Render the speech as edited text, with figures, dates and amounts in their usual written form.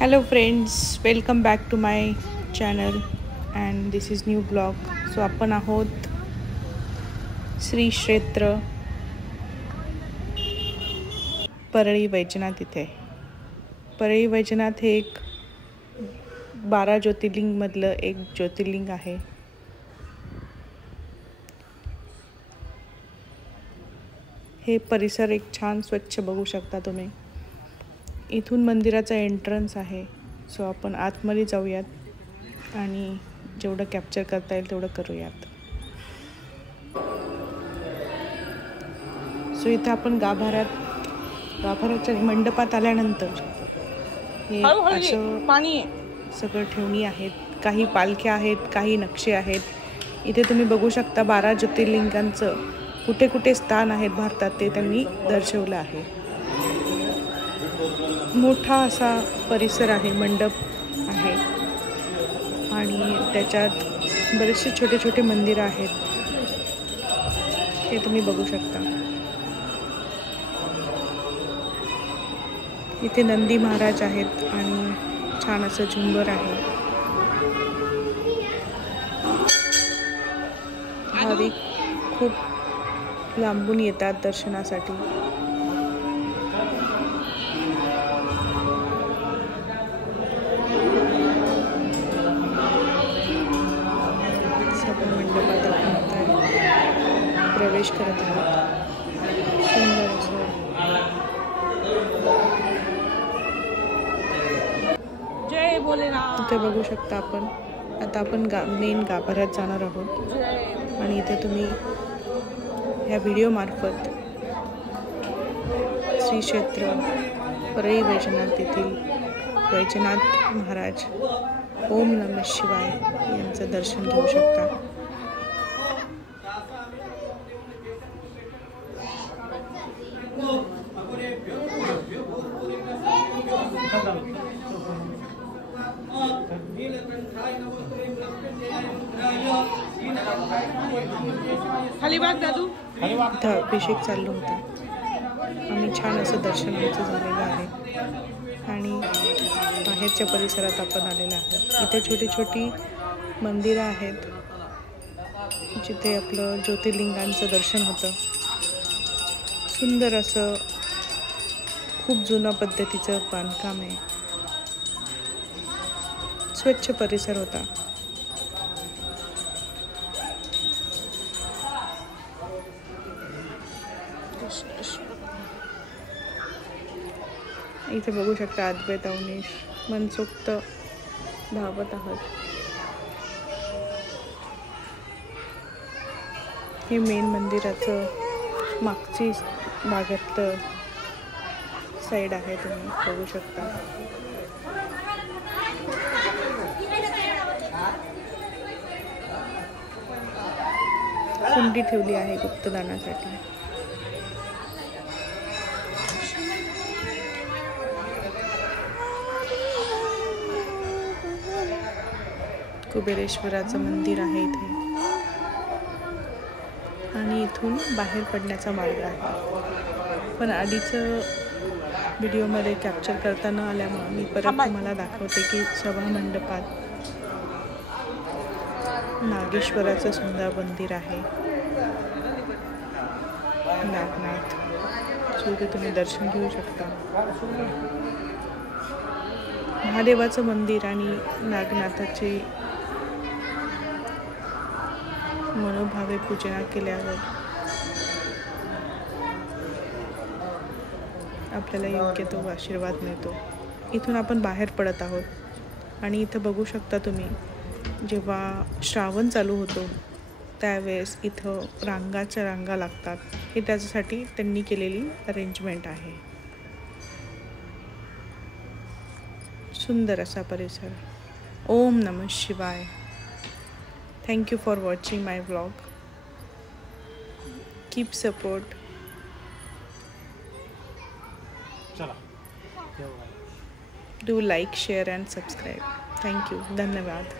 Hello friends, welcome back to my channel and this is new vlog. So आपण आहोत श्री क्षेत्र परळी वैजनाथ इथे. परळी वैजनाथ हे एक 12 ज्योतिर्लिंग मधलं एक ज्योतिर्लिंग आहे. हे परिसर एक छान स्वच्छ बघू शकता तुम्ही. इथून मंदिराचा एंट्रन्स आहे. सो आपण आतमध्ये जाऊयात आणि जेवढं कॅप्चर करता येईल तेवढं करूयात. सो इथं आपण गाभाऱ्याच्या मंडपात आल्यानंतर हे असं पाणी सगळं ठेवणी आहेत. काही पालख्या आहेत, काही नक्षे आहेत. इथे तुम्ही बघू शकता 12 ज्योतिर्लिंगांचं कुठे कुठे स्थान आहेत भारतात ते त्यांनी दर्शवलं आहे. मोठा असा परिसर आहे, मंडप आहे आणि त्याच्यात बरेचसे छोटे छोटे मंदिरं आहेत. हे तुम्ही बघू शकता. इथे नंदी महाराज आहेत आणि छान असं झुंबर आहे. भाविक खूप लांबून येतात दर्शनासाठी. मंडपात आपण आता प्रवेश करत आहोत. सुंदर असं जय भोलेनाथ. इथे बघू शकता आपण. आता आपण मेन गाभाऱ्यात जाणार आहोत आणि इथे तुम्ही ह्या व्हिडिओ मार्फत श्री क्षेत्र परळी वैजनाथ येथील वैजनाथ महाराज ओम नमः शिवाय यांचं दर्शन घेऊ शकता. इथं अभिषेक चालू होता आणि छान असं दर्शन आमचं झालेलं आहे आणि बाहेरच्या परिसरात आपण आलेलं आहे. इथे छोटी छोटी मंदिरं आहेत जिथे आपलं ज्योतिर्लिंगांचं दर्शन होतं. सुंदर असं खूप जुन्या पद्धतीचं बांधकाम आहे. स्वच्छ परिसर होता. इथे बघू शकता अद्वैत अवनीश मनसोक्त धावत आहोत. हे मेन मंदिराचं मागची भागातलं साईड आहे. तुम्ही बघू शकता. कुंडी ठेवली आहे गुप्तदानासाठी. कुबेरेश्वराचं मंदिर आहे इथे आणि इथून बाहेर पडण्याचा मार्ग आहे. पण आधीचं व्हिडिओमध्ये कॅप्चर करता न आल्यामुळे मी परत तुम्हाला दाखवते की सभा मंडपात नागेश्वराचं सुंदर मंदिर आहे. नागनाथ. सो इथे तुम्ही दर्शन घेऊ शकता. महादेवाचं मंदिर आणि नागनाथाची मनोभावे पूजना केल्यावर आपल्याला योग्य तो आशीर्वाद मिळतो. इथून आपण बाहेर पडत आहोत आणि इथं बघू शकता तुम्ही जेव्हा श्रावण चालू होतो त्यावेळेस इथं रांगाच्या रांगा लागतात. हे त्याच्यासाठी त्यांनी केलेली अरेंजमेंट आहे. सुंदर असा परिसर. ओम नमः शिवाय. Thank you for watching my vlog. Keep support. Do like, share and subscribe. Thank you. धन्यवाद.